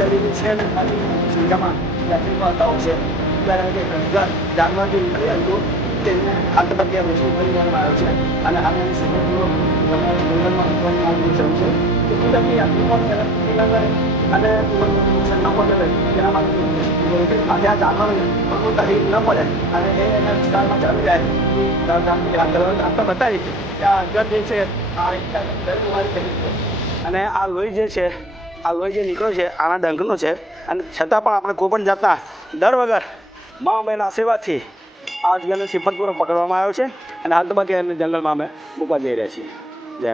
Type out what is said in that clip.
这里的钱他就是干嘛？要经过道歉，在那个人，然后就很多这看到别人说可以买钱，俺还没什么说，我们我们城市，就不但这样，我们那个俺我城上或者是其他嘛，我跟大家讲嘛，我带那过来，俺那咱们这里来，咱们俩这么带，呀，原来是啊，这我અને આ લોહી જે છે આ લોહી જે નીકળ્યો છે આના ડંખનો છે અને છતાં પણ આપણે કોઈ પણ જાતના ડર વગર મા અંબેના આશીર્વાદથી આ જગ્યાને સિફતપૂર્વક પકડવામાં આવ્યો છે અને હાલ તબક્કે એને જંગલમાં અમે મૂકવા જઈ રહ્યા છીએ જય